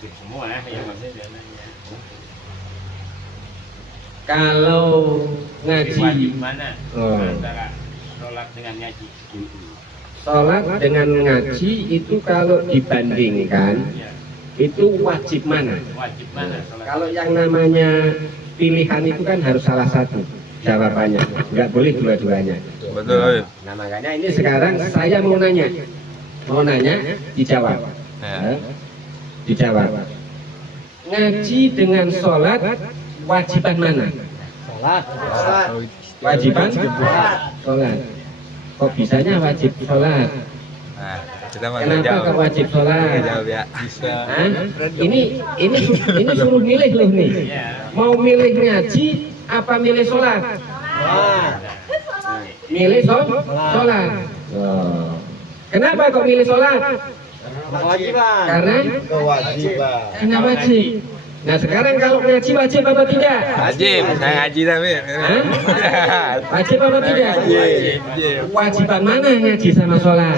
wajib semua yang maksudnya dananya. Kalau Wajib ngaji, mana Oh. antara sholat dengan ngaji? sholat dengan ngaji itu kalau dibandingkan Ya, itu wajib mana? wajib mana sholat? Kalau yang namanya pilihan itu kan harus salah satu jawabannya, nggak boleh dua-duanya. Betul. Nah makanya ini sekarang saya mau nanya, dijawab. Ya. Dijawab. Ngaji dengan sholat wajiban mana? Salat. Wajiban sholat. Kok bisanya wajib sholat? Nah, kita mau Kenapa jawab. kok wajib sholat? Jawab ya. Bisa. Hah? Ini suruh milih loh nih. Ya. Mau milih ngaji apa milih sholat? Milih sholat. Oh. Kenapa kok milih sholat? Kewajiban. Karena Kewajiban. karena wajib. Nah sekarang kalau ngaji wajib apa tidak? Wajib, saya ngaji tapi. Hah? Wajib apa tidak? Wajib. Wajiban mana ngaji sama sholat?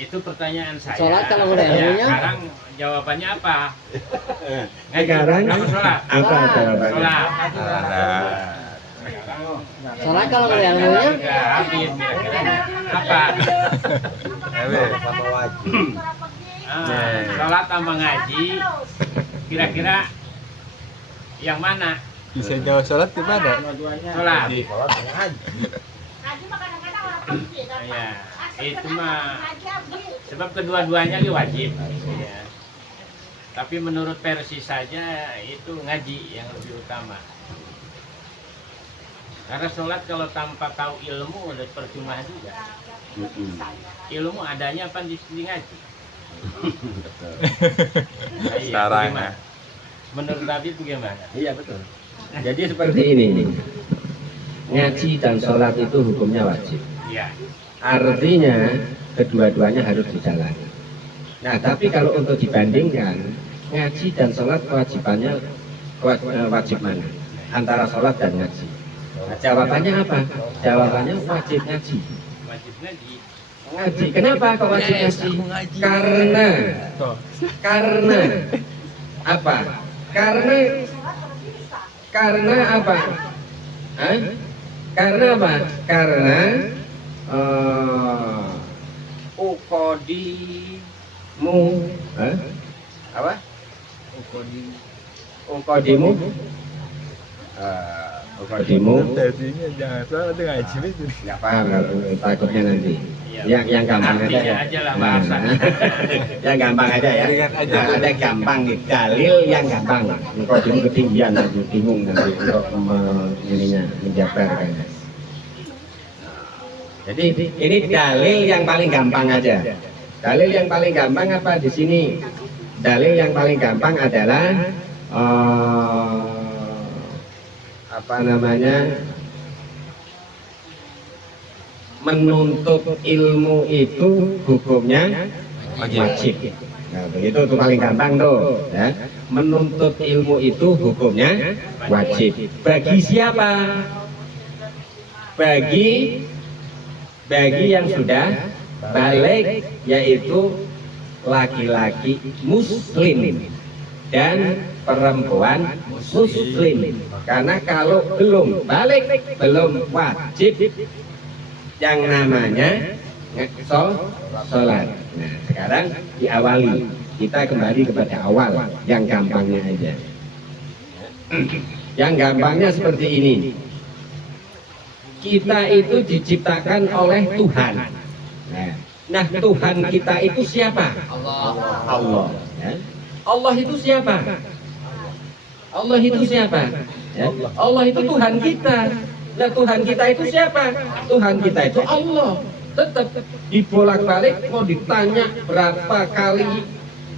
Itu pertanyaan saya. Sholat kalau udah Ya, ilmunya? sekarang jawabannya apa? Sekarang Apa sholat? apa jawabannya? Sholat. Salat kalau udah ilmunya? Enggak, habis kira-kira. Apa? Sama wajib. Sholat sama ngaji, kira-kira yang mana? Bisa jawab sholat di mana? Sholat. Sholat dengan haji. Ya, itu mah sebab kedua-duanya wajib. Ya. Tapi menurut versi saja itu ngaji yang lebih utama. Karena sholat kalau tanpa tahu ilmu udah percuma juga. Ilmu adanya apa di ngaji? Iya, Sekarang bagaimana? Menurut Nabi bagaimana? Iya betul. Jadi seperti ini. Ngaji dan sholat itu hukumnya wajib. Iya. Artinya kedua-duanya harus dijalani. Nah tapi kalau untuk dibandingkan ngaji dan sholat kewajibannya wajib mana? Antara sholat dan ngaji. Nah, jawabannya apa? Jawabannya wajib ngaji. Wajib ngaji. Ngaji. Kenapa kok wajib ngaji? Karena apa? Karena apa? Hah? Karena apa? Karena ukodimu, hah? Apa? Ukodimu, ukodimu. Tadinya jangan sholat dengan ngaji itu. Nggak paham kalau takutnya nanti. Iya. Yang gampang aja. Artinya aja lah bahasa. Yang gampang aja ya. Ringan aja. Nah, ada gampang nih. Dalil yang gampang. Ukodimu ketinggian nanti bingung nanti untuk menjabarkannya. Jadi ini dalil yang paling gampang aja. Dalil yang paling gampang apa di sini? Dalil yang paling gampang adalah apa namanya? Menuntut ilmu itu hukumnya wajib. Nah, begitu tuh paling gampang tuh, ya. Menuntut ilmu itu hukumnya wajib. Bagi siapa? Bagi yang sudah balik, yaitu laki-laki muslim dan perempuan muslim. Karena kalau belum balik, belum wajib yang namanya sholat. Nah sekarang diawali, kita kembali kepada awal yang gampangnya aja. Yang gampangnya seperti ini. Kita itu diciptakan oleh Tuhan. Nah, Tuhan kita itu siapa? Allah. Ya. Allah itu siapa? Allah itu siapa? Ya. Allah itu Tuhan kita. Nah, Tuhan kita itu siapa? Tuhan kita itu Allah. Tetap dibolak-balik mau ditanya berapa kali,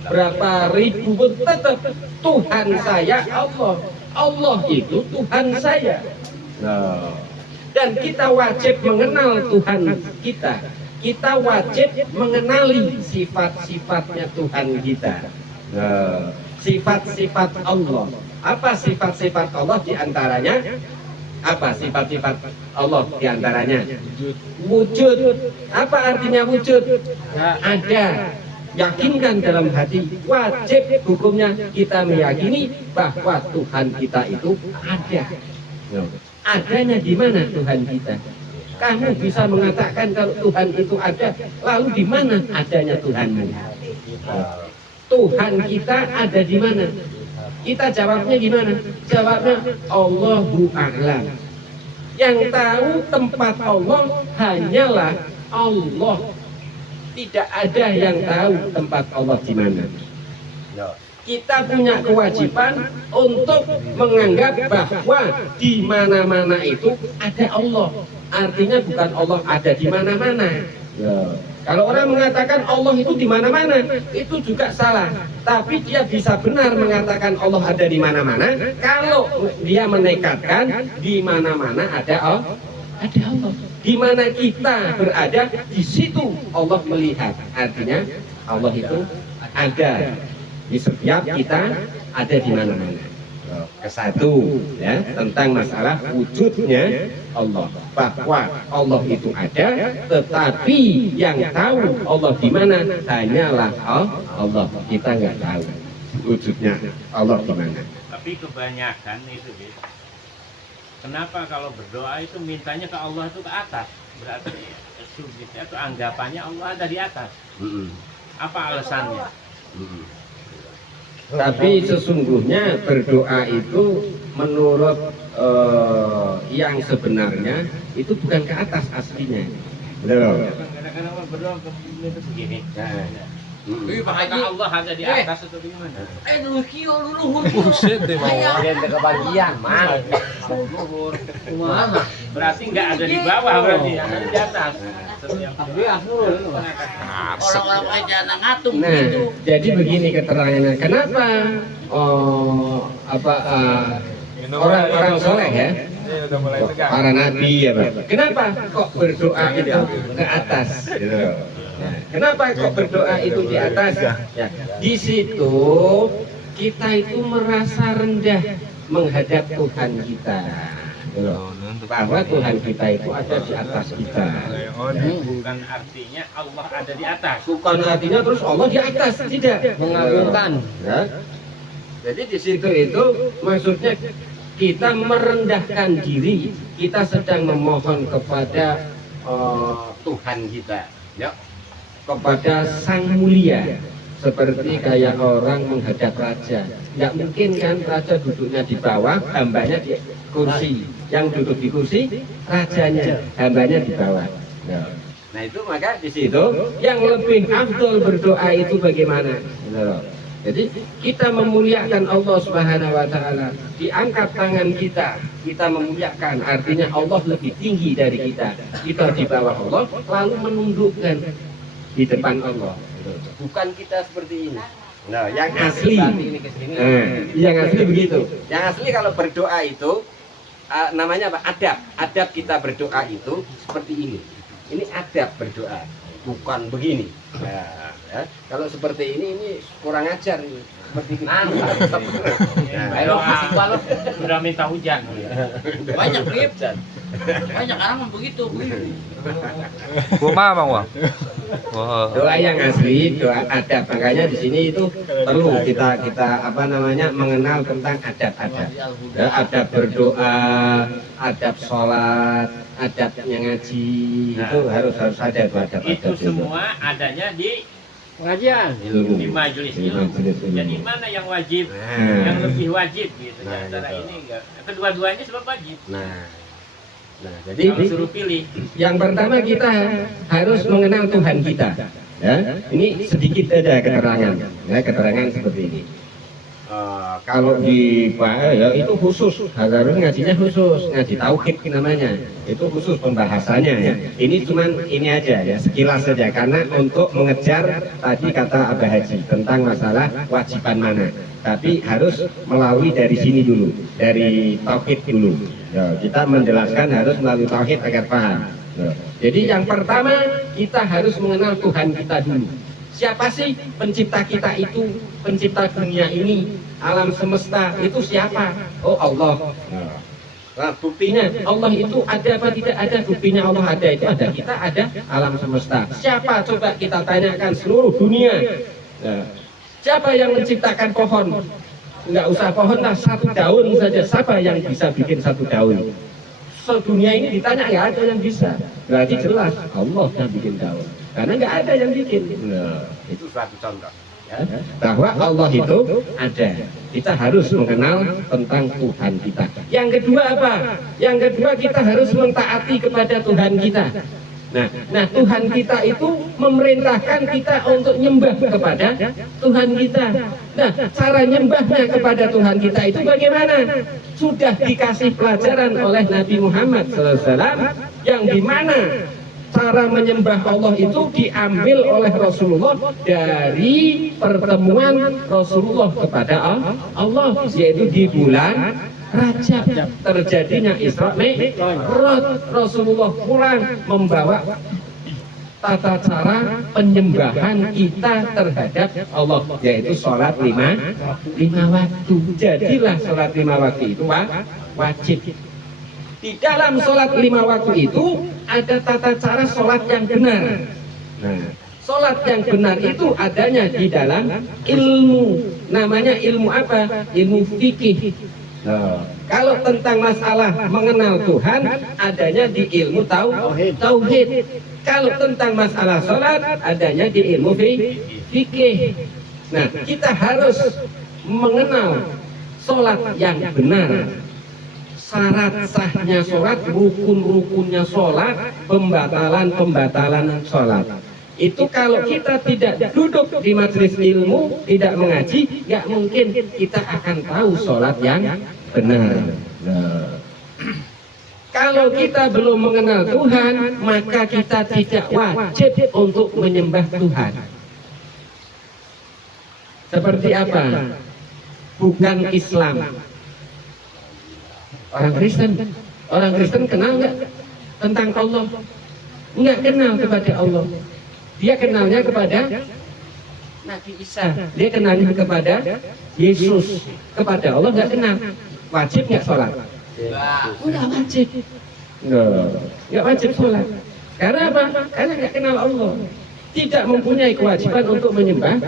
berapa ribu pun tetap Tuhan saya Allah. Allah itu Tuhan saya. Nah, dan kita wajib mengenal Tuhan kita. Kita wajib mengenali sifat-sifatnya Tuhan kita. Nah, sifat-sifat Allah. Apa sifat-sifat Allah diantaranya? Apa sifat-sifat Allah diantaranya? Wujud. Apa artinya wujud? Ada. yakinkan dalam hati, wajib hukumnya kita meyakini bahwa Tuhan kita itu ada. Adanya di mana Tuhan kita? Kamu bisa mengatakan kalau Tuhan itu ada, lalu di mana adanya Tuhanmu? Tuhan kita ada di mana? Kita jawabnya gimana? Jawabnya Allahu a'lam. Yang tahu tempat Allah hanyalah Allah. Tidak ada yang tahu tempat Allah di mana. Kita punya kewajiban untuk menganggap bahwa di mana-mana itu ada Allah. Artinya bukan Allah ada di mana-mana. Kalau orang mengatakan Allah itu di mana-mana, itu juga salah. Tapi dia bisa benar mengatakan Allah ada di mana-mana kalau dia menekadkan di mana-mana ada Allah. Ada Allah. Di mana kita berada, di situ Allah melihat. Artinya Allah itu ada di setiap kita, ada di mana-mana. Kesatu ya tentang masalah wujudnya Allah, bahwa Allah itu ada, tetapi yang tahu Allah di mana hanyalah Allah. Kita nggak tahu wujudnya Allah di mana. Tapi kebanyakan itu, kenapa kalau berdoa itu mintanya ke Allah itu ke atas? Berarti subjeknya itu anggapannya Allah ada di atas. Apa alasannya? Tapi sesungguhnya berdoa itu menurut yang sebenarnya itu bukan ke atas aslinya. Betul. Kadang-kadang berdoa ke itu begini. Wih, Pak Haji. Allah ada di atas atau di mana? Dulu kio dulu. Buset deh mau. Dia ada kebagian, man. Mana? Berarti nggak ada di bawah, berarti yang ada di atas. Tapi aku orang-orang aja anak ngatung Nah, gitu. jadi begini keterangannya. Kenapa orang-orang soleh ya, Ini udah mulai tegang. para nabi ya, Pak. Kenapa kok berdoa itu ke atas? Gitu. Nah, kenapa kok berdoa itu di atas? Ya, di situ kita itu merasa rendah menghadap Tuhan kita. Gitu. Bahwa Tuhan kita itu ada di atas kita. Bukan artinya Allah ada di atas. Bukan artinya terus Allah di atas, tidak. Mengagungkan. Ya. Jadi di situ itu maksudnya kita merendahkan diri, kita sedang memohon kepada Tuhan kita, ya, kepada Sang Mulia, seperti kayak orang menghadap raja. Nggak mungkin kan raja duduknya di bawah, hambanya di kursi, yang duduk di kursi rajanya, hambanya di bawah. Ya. Nah itu maka di situ yang lebih afdol berdoa itu bagaimana? Jadi kita memuliakan Allah Subhanahu wa taala, diangkat tangan kita memuliakan, artinya Allah lebih tinggi dari kita. Kita di bawah Allah lalu menundukkan di depan Allah. Bukan kita seperti ini. Nah, yang asli. Yang asli begitu. Yang asli kalau berdoa itu namanya apa? Adab. Adab kita berdoa itu seperti ini. Ini adab berdoa, bukan begini. Nah, ya. Kalau seperti ini kurang ajar ini. Seperti Ayo sudah minta hujan. Banyak Bib. Banyak orang begitu. Gua Bang, Wah. Wah. Doa yang asli, doa adab. Makanya di sini itu perlu kita apa namanya mengenal tentang adab-adab. Ya, adab berdoa, adab sholat, adabnya ngaji, itu harus ada itu adab. Itu semua adanya di Pengajian. di majelis ilmu. Jadi mana yang wajib, yang lebih wajib gitu. Nah, Antara gitu. ini enggak. Kedua-duanya sebab wajib. Nah, jadi Kalau suruh pilih, yang pertama kita harus mengenal Tuhan kita. Ya, ini sedikit saja keterangan. Ya, keterangan seperti ini. Kalau di ya itu khusus, harus ngajinya khusus, ngaji tauhid namanya. Itu khusus pembahasannya ya. Ini cuman ini aja ya, sekilas saja karena untuk mengejar tadi kata Abah Haji tentang masalah wajiban mana. Tapi harus melalui dari sini dulu, dari tauhid dulu. Ya, kita menjelaskan harus melalui tauhid agar paham. Ya. Jadi yang pertama kita harus mengenal Tuhan kita dulu. Siapa sih pencipta kita itu, pencipta dunia ini, alam semesta itu siapa? Oh Allah. Nah, Nah, buktinya Allah itu ada apa tidak ada? Buktinya Allah ada itu ada. Kita ada alam semesta. Siapa coba kita tanyakan seluruh dunia? Nah, siapa yang menciptakan pohon? Enggak usah pohon lah, satu daun saja. Siapa yang bisa bikin satu daun? Sedunia ini ditanya nggak ada yang bisa. Berarti jelas Allah yang bikin daun. Karena nggak ada yang bikin. Nah, itu suatu contoh. Ya, bahwa Allah itu ada. Kita harus mengenal tentang Tuhan kita. Yang kedua apa? Yang kedua kita harus mentaati kepada Tuhan kita. Nah, Tuhan kita itu memerintahkan kita untuk nyembah kepada Tuhan kita. Nah, cara nyembahnya kepada Tuhan kita itu bagaimana? Sudah dikasih pelajaran oleh Nabi Muhammad SAW, yang dimana cara menyembah Allah itu diambil oleh Rasulullah dari pertemuan Rasulullah kepada Allah, yaitu di bulan Rajab terjadinya Isra Mi'raj. Rasulullah pulang membawa tata cara penyembahan kita terhadap Allah, yaitu sholat lima waktu. Jadilah sholat 5 waktu itu wajib. Di dalam sholat 5 waktu itu ada tata cara sholat yang benar. Nah, sholat yang benar itu adanya di dalam ilmu. Namanya ilmu apa? Ilmu fikih. Nah, kalau tentang masalah mengenal Tuhan adanya di ilmu tauhid. Kalau tentang masalah sholat adanya di ilmu fikih. Nah, kita harus mengenal sholat yang benar. Syarat sahnya sholat, rukun-rukunnya sholat, pembatalan sholat. Itu kalau kita tidak duduk di majelis ilmu, tidak mengaji, nggak mungkin kita akan tahu sholat yang benar. Nah, kalau kita belum mengenal Tuhan, maka kita tidak wajib untuk menyembah Tuhan. Seperti apa? Bukan Islam. Orang Kristen kenal nggak tentang Allah? Nggak kenal kepada Allah. Dia kenalnya kepada Nabi Isa. Dia kenalnya kepada Yesus. Kepada Allah nggak kenal. Wajib nggak sholat? Nggak wajib. Nggak wajib sholat. Karena apa? Karena nggak kenal Allah. Tidak mempunyai kewajiban untuk menyembah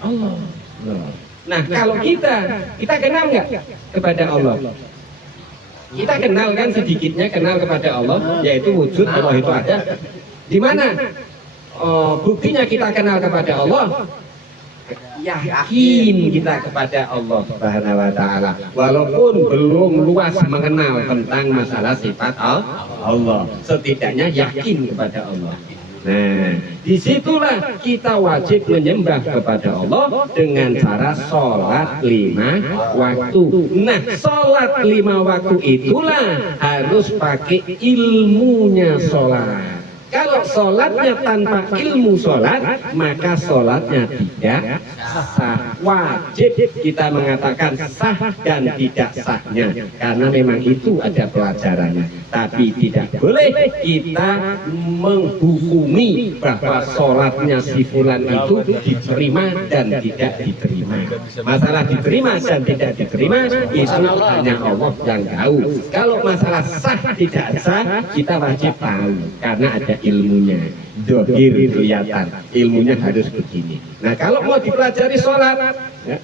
Allah. Nah, kalau kita kenal nggak kepada Allah? Kita kenal kan sedikitnya kenal kepada Allah, yaitu wujud Allah itu ada. Di mana buktinya kita kenal kepada Allah? Yakin kita kepada Allah Subhanahu wa taala. Walaupun belum luas mengenal tentang masalah sifat Allah, setidaknya yakin kepada Allah. Nah, disitulah kita wajib menyembah kepada Allah dengan cara sholat 5 waktu. Nah, sholat 5 waktu itulah harus pakai ilmunya sholat. Kalau sholatnya tanpa ilmu sholat, maka sholatnya tidak sah. Wajib kita mengatakan sah dan tidak sahnya, karena memang itu ada pelajarannya. Tapi tidak boleh kita menghukumi bahwa sholatnya si fulan itu diterima dan tidak diterima. Masalah diterima dan tidak diterima itu hanya Allah yang tahu. Kalau masalah sah tidak sah, kita wajib tahu karena ada ilmunya. Dohir kelihatan, ilmunya harus begini. Nah, kalau mau dipelajari sholat, ya,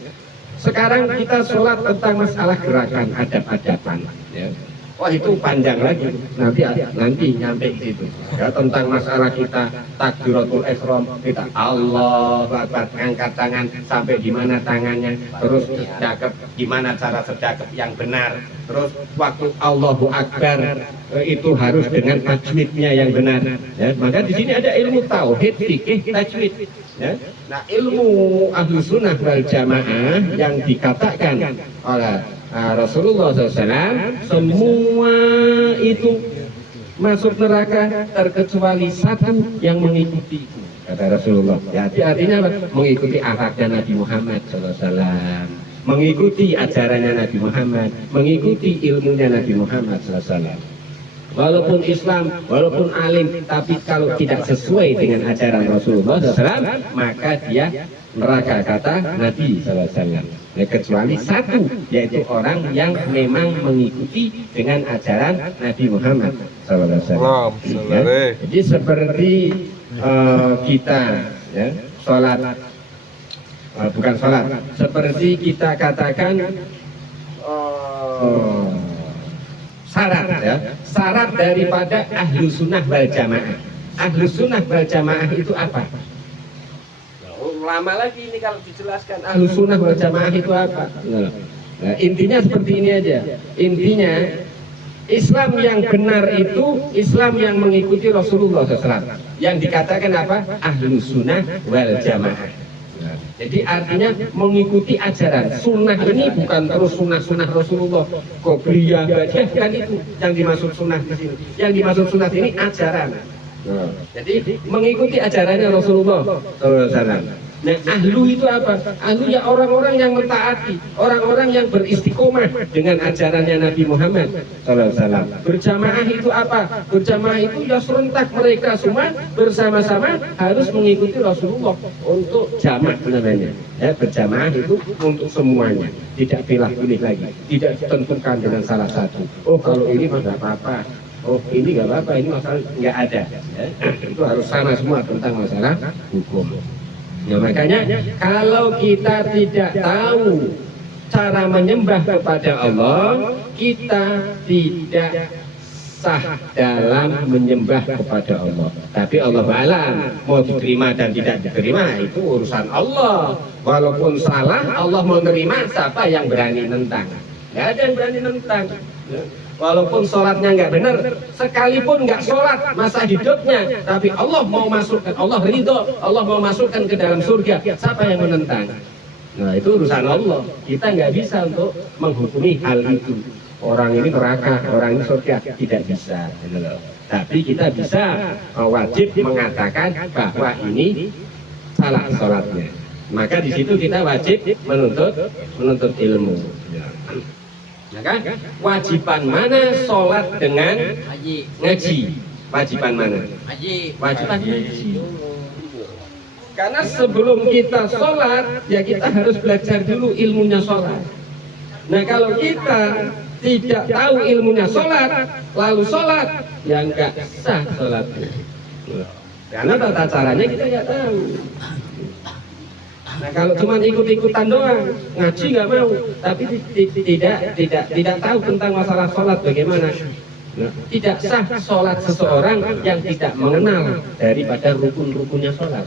sekarang kita sholat tentang masalah gerakan adab-adaban, ya. Wah, itu panjang lagi, nanti nyampe situ. Ya, tentang masalah kita takbiratul ihram, kita Allah Akbar, angkat tangan sampai di mana tangannya, terus sedekap gimana cara sedekap yang benar, terus waktu Allahu Akbar itu harus dengan tajwidnya yang benar. Ya, maka di sini ada ilmu tauhid, fikih, tajwid. Ya. Nah, ilmu Ahlus Sunnah wal Jamaah yang dikatakan oleh Rasulullah SAW, semua itu masuk neraka terkecuali satu yang mengikuti, kata Rasulullah. Ya, artinya apa? Mengikuti akhlaknya Nabi Muhammad SAW, mengikuti ajarannya Nabi Muhammad, mengikuti ilmunya Nabi Muhammad SAW. Walaupun Islam, walaupun alim, tapi kalau tidak sesuai dengan ajaran Rasulullah SAW, maka dia neraka, kata Nabi SAW. kecuali satu, yaitu orang yang memang mengikuti dengan ajaran Nabi Muhammad SAW. Ya. Jadi seperti kita ya, sholat, bukan sholat, seperti kita katakan syarat ya, syarat daripada ahlu sunnah wal jamaah. Ahlu sunnah wal jamaah itu apa? Lama lagi ini kalau dijelaskan ahlu sunnah wal jamaah itu apa. Nah, intinya seperti ini aja. Intinya Islam yang benar itu Islam yang mengikuti Rasulullah SAW. Yang dikatakan apa? Ahlu sunnah wal jamaah. Jadi artinya mengikuti ajaran. Sunnah ini bukan terus sunnah Rasulullah, qobliyah, ba'diyah, bukan itu yang dimaksud sunnah di sini. Yang dimaksud sunnah ini ajaran. Jadi mengikuti ajarannya Rasulullah SAW. Nah, ahlu itu apa? Ahlu ya orang-orang yang mentaati, orang-orang yang beristiqomah dengan ajarannya Nabi Muhammad SAW. Berjamaah itu apa? Berjamaah itu ya serentak mereka semua bersama-sama harus mengikuti Rasulullah untuk jamaah namanya. Ya, berjamaah itu untuk semuanya, tidak pilih-pilih lagi, tidak ditentukan dengan salah satu. Oh kalau ini mah nggak apa-apa. Oh ini nggak apa-apa, ini masalah nggak ada. Ya, itu harus sama semua tentang masalah hukum. Ya, makanya kalau kita tidak tahu cara menyembah kepada Allah, kita tidak sah dalam menyembah kepada Allah. Tapi Allah alam, mau diterima dan tidak diterima itu urusan Allah. Walaupun salah, Allah mau menerima, siapa yang berani nentang? Nggak ada yang berani nentang. Walaupun sholatnya nggak benar, sekalipun nggak sholat masa hidupnya, tapi Allah mau masukkan, Allah ridho, Allah mau masukkan ke dalam surga, siapa yang menentang? Nah itu urusan Allah, kita nggak bisa untuk menghukumi hal itu. Orang ini neraka, orang ini surga, tidak bisa. Tapi kita bisa wajib mengatakan bahwa ini salah sholatnya. Maka di situ kita wajib menuntut ilmu. Maka wajiban mana sholat dengan ngaji? Wajiban mana? Wajiban ngaji. Karena sebelum kita sholat, ya kita harus belajar dulu ilmunya sholat. Nah kalau kita tidak tahu ilmunya sholat, lalu sholat, ya nggak sah sholatnya. Karena tata caranya kita nggak tahu. Nah kalau cuma ikut-ikutan doang, ngaji nggak mau, tapi tidak tahu tentang masalah sholat bagaimana. Nah, tidak sah sholat seseorang yang tidak mengenal daripada rukun-rukunnya sholat.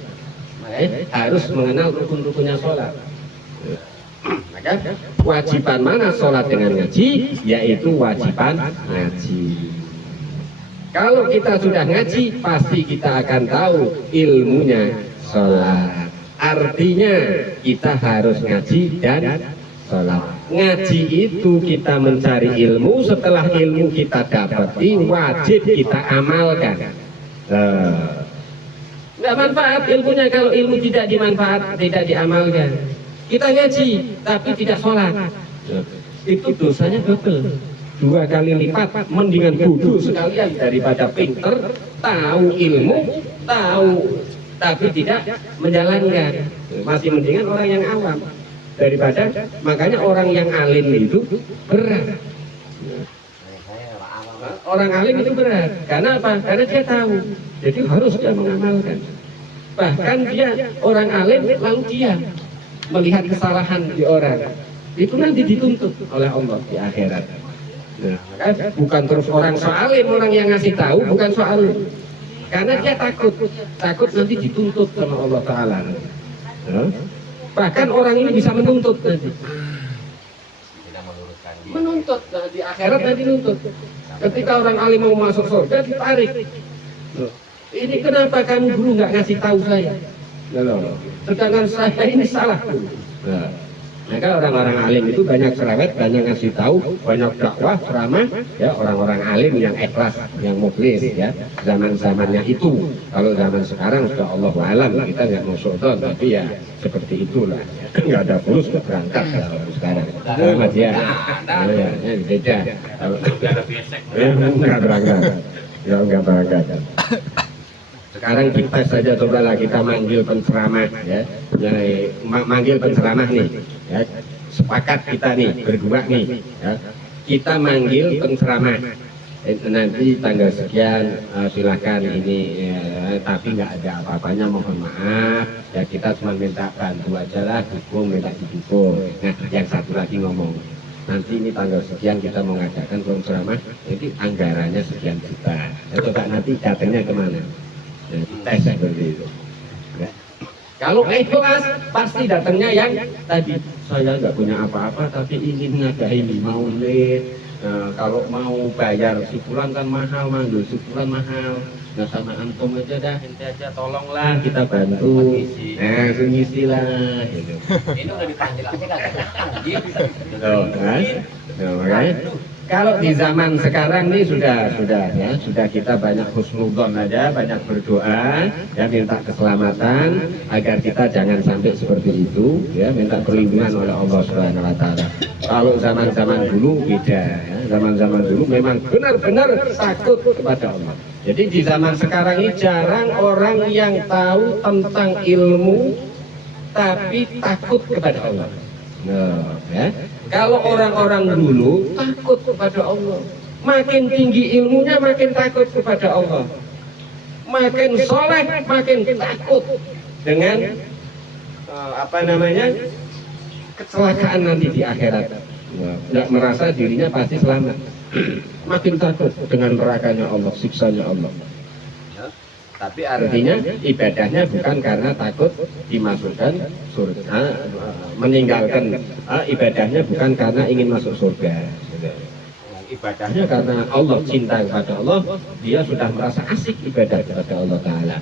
Harus mengenal rukun-rukunnya sholat. Maka wajiban mana sholat dengan ngaji, yaitu wajiban ngaji. Kalau kita sudah ngaji, pasti kita akan tahu ilmunya sholat. Artinya kita harus ngaji dan sholat. Ngaji itu kita mencari ilmu, setelah ilmu kita dapati wajib kita amalkan. Nggak manfaat ilmunya kalau ilmu tidak dimanfaat, tidak diamalkan. Kita ngaji tapi tidak sholat, itu dosanya double, 2 kali lipat. Mendingan bodoh sekalian daripada pinter, tahu ilmu, tahu tapi tidak menjalankan. Masih mendingan orang yang awam daripada, makanya orang yang alim itu berat. Orang alim itu berat karena apa? Karena dia tahu, jadi harus dia mengamalkan. Bahkan dia orang alim lalu dia melihat kesalahan di orang, itu nanti dituntut oleh Allah di akhirat. Nah, bukan terus orang soalim, orang yang ngasih tahu bukan soalim. Karena dia takut nanti dituntut sama Allah Ta'ala. Bahkan orang ini bisa menuntut nanti. Menuntut, nah, di akhirat nanti nuntut. Ketika orang alim mau masuk surga ditarik. Ini kenapa kamu dulu nggak ngasih tahu saya? Sedangkan saya ini salah. Maka orang-orang alim itu banyak cerewet, banyak ngasih tahu, banyak dakwah, ceramah, ya orang-orang alim yang ikhlas, yang mukhlis, ya zaman-zamannya itu. Kalau zaman sekarang sudah Allah alam, kita nggak mau sodon, tapi ya seperti itulah. Nggak ada fulus berangkat kalau sekarang. Mas ya, beda. Kalau nggak ada besek, nggak berangkat, ya nggak berangkat. Sekarang kita saja cobalah kita manggil penceramah, ya, manggil penceramah nih, ya. sepakat kita nih berdua nih, ya. Kita manggil penceramah. Nanti tanggal sekian silakan ini tapi nggak ada apa-apanya, mohon maaf ya, kita cuma minta bantu aja lah, dukung, minta didukung. Nah yang satu lagi ngomong, nanti ini tanggal sekian kita mau ngadakan penceramah, jadi anggarannya sekian juta ya, coba nanti datangnya kemana, ya, tes seperti itu ya. Kalau ikhlas pasti datangnya yang tadi, saya nggak punya apa-apa tapi ingin ngadain maulid. Kalau mau bayar syukuran kan mahal, manggil syukuran mahal. Nah sama antum aja dah, ente aja tolonglah kita bantu. Nah, ngisi lah gitu. Ini udah dipanggil aja kagak. Tuh, kan? Nah, makanya kalau di zaman sekarang nih sudah ya, sudah kita banyak husnudzon aja, banyak berdoa ya, minta keselamatan agar kita jangan sampai seperti itu ya, minta perlindungan oleh Allah Subhanahu wa taala. Kalau zaman-zaman dulu beda ya, zaman-zaman dulu memang benar-benar takut kepada Allah. Jadi di zaman sekarang ini jarang orang yang tahu tentang ilmu tapi takut kepada Allah. Nah, ya. Kalau orang-orang dulu takut kepada Allah, makin tinggi ilmunya makin takut kepada Allah, makin soleh makin takut dengan kecelakaan nanti di akhirat. Nggak merasa dirinya pasti selamat, makin takut dengan nerakanya Allah, siksanya Allah. Tapi artinya ibadahnya bukan karena takut dimasukkan surga, meninggalkan ibadahnya bukan karena ingin masuk surga. Ibadahnya karena Allah, cinta kepada Allah, dia sudah merasa asik ibadah kepada Allah Ta'ala.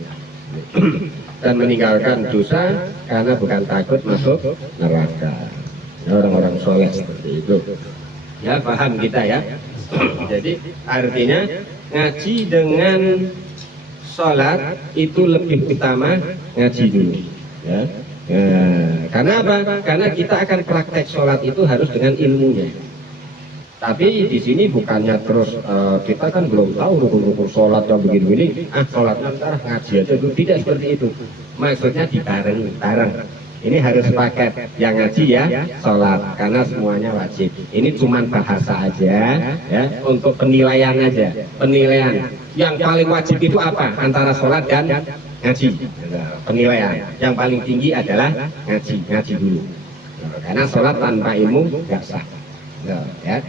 Dan meninggalkan dosa karena bukan takut masuk neraka. Orang-orang soleh seperti itu. Ya, paham kita ya. Jadi artinya ngaji dengan sholat itu lebih utama ngaji dulu ya. Karena apa? Karena kita akan praktek sholat itu harus dengan ilmunya. Tapi di sini bukannya terus kita kan belum tahu rukun-rukun sholat dan begini-begini, sholatnya ntar ngaji aja dulu, tidak seperti itu. Maksudnya bareng. Ini harus paket, yang ngaji ya sholat karena semuanya wajib. Ini cuma bahasa aja ya, untuk penilaian aja. Penilaian yang paling wajib itu apa antara sholat dan ngaji? Penilaian yang paling tinggi adalah ngaji dulu. Karena sholat tanpa ilmu nggak sah. Ya,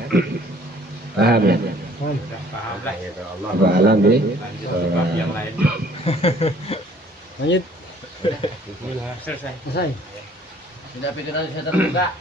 paham ya? Paham lah ya Allah. Alam ya. Lanjut ke bab yang lain. Lanjut. Selesai. Sudah pikiran saya terbuka.